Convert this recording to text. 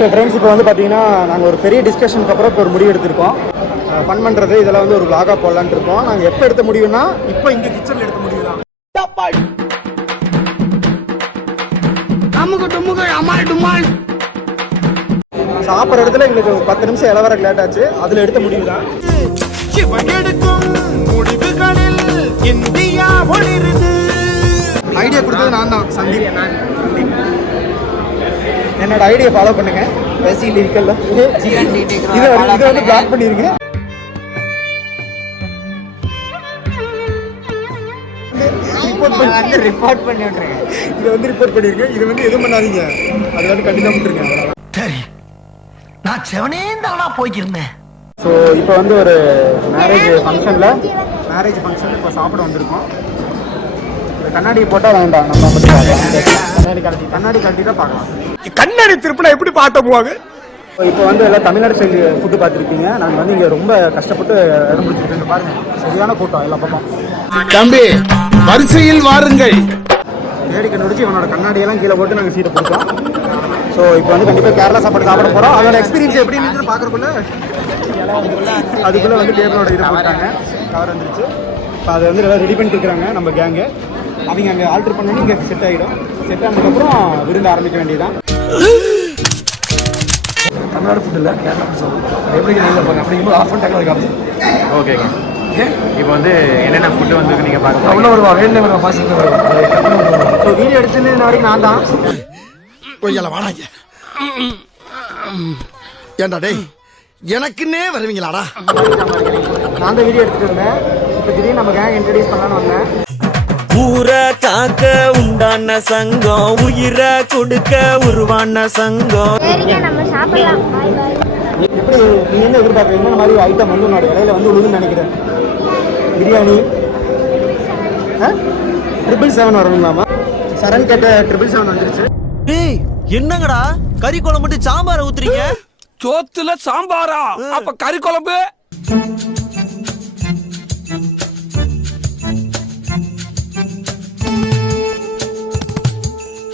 So friends இப்போ வந்து பார்த்தீங்கன்னா நாங்கள் ஒரு பெரிய டிஸ்கஷனுக்கு அப்புறம் இப்போ ஒரு முடிவு எடுத்திருக்கோம். ஃபன் பண்ணுறது இதெல்லாம் வந்து ஒரு vlog-ஆ போடலான்னு இருக்கோம். நாங்கள் எப்போ எடுத்த முடிவுனா இப்போ இங்கே கிச்சனில் எடுத்த முடிவு தான். சாப்பிட்ற இடத்துல எங்களுக்கு ஒரு பத்து நிமிஷம் இளவரக்கு லேட் ஆச்சு. அதில் எடுத்த முடிவு தான். ஐடியா கொடுத்தது நான் தான் சந்தீப். என்னோட ஐடியா ஃபாலோ பண்ணுங்க. பேசி இருக்கல இதை வந்து- இதை வந்து பிளாக் பண்ணிருங்க. பண்ணி ரிப்போர்ட் பண்ணி விட்டுருங்க. இதை வந்து ரிப்போர்ட் பண்ணிருங்க. இது வந்து எதுவும் பண்ணாதீங்க. அது வந்து கண்டிப்பாக விட்டுருங்க. சரி. நான் செவனே தானா போய்க்கிருந்தேன். ஸோ இப்போ வந்து ஒரு மேரேஜ் ஃபங்க்ஷனில் மேரேஜ் ஃபங்க்ஷன் இப்போ சாப்பிட வந்திருக்கோம். கண்ணாடி போட்டால் வேண்டாம். நம்ம மட்டும் கண்ணாடி கழட்டி. கண்ணாடி கழட்டி தான் பார்க்கலாம். கண்ணாடி திருப்பினா எப்படி பாட்ட போவாங்க? இப்போ வந்து எல்லாம் தமிழ்நாடு சைடு ஃபுட்டு பார்த்துருக்கீங்க. நாங்கள் வந்து இங்கே ரொம்ப கஷ்டப்பட்டு இடம் பிடிச்சிருக்கோங்க பாருங்க சரியான கூட்டம் எல்லா பக்கம். தம்பி வரிசையில் வாருங்கள். தேடி கண்டுபிடிச்சு இவனோட கண்ணாடியெல்லாம் கீழே போட்டு நாங்கள் சீட்டை பிடிச்சோம். ஸோ இப்போ வந்து கண்டிப்பாக கேரளா சாப்பாடு சாப்பிட போகிறோம் அதோட எக்ஸ்பீரியன்ஸ் எப்படி இருந்துன்னு பார்க்குறக்குள்ள அதுக்குள்ளே வந்து டேபிளோட இது போட்டாங்க. கவர் வந்துருச்சு. இப்போ அதை வந்து எல்லாம் ரெடி பண்ணிட்டு இருக்கிறாங்க நம்ம கேங்கு அவங்க அங்கே ஆல்டர் பண்ணி இங்கே செட் ஆகிடும் செட் ஆனதுக்கப்புறம் விருந்து ஆரம்பிக்க வேண்டியதுதான். தமிழ்நாடு ஃபுட் இல்லை கேரளா ஃபுட் எப்படி நீங்கள் பாருங்க. அப்படிங்கும்போது ஆஃப் பண்ணிட்டாங்க அதுக்கு ஓகேங்க இப்போ வந்து என்னென்ன ஃபுட்டு வந்து நீங்கள் நான் பார்க்க உள்ள வருவா? வேண்டிய வருவா பாசிட்டிவ் வருவா ஸோ வீடியோ எடுத்துன்னு வரைக்கும் நான் தான். கொய்யால வாடாங்க. ஏண்டா டேய் எனக்குன்னே வருவீங்களாடா? நான் தான் வீடியோ எடுத்துட்டு இருந்தேன். இப்போ திடீர்னு நம்ம கேங் இன்ட்ரடியூஸ் பண்ணலான்னு வந்தேன். ஊரை காக்க உண்டான சங்கம் உயிரை கொடுக்க உருவான சங்கம். எப்படி நீ என்ன எதிர்பார்க்குறீங்க? இந்த மாதிரி ஐட்டம் வந்து உன்னோட இடையில வந்து விழுதுன்னு நினைக்கிறேன். பிரியாணி. ட்ரிபிள் செவன் வரணுங்களாமா சரண் கேட்ட ட்ரிபிள் செவன் வந்துருச்சு. டேய் என்னங்கடா? கறி குழம்பு மட்டும் சாம்பாரை ஊத்துறீங்க? சோத்துல சாம்பாரா? அப்ப கறி குழம்பு?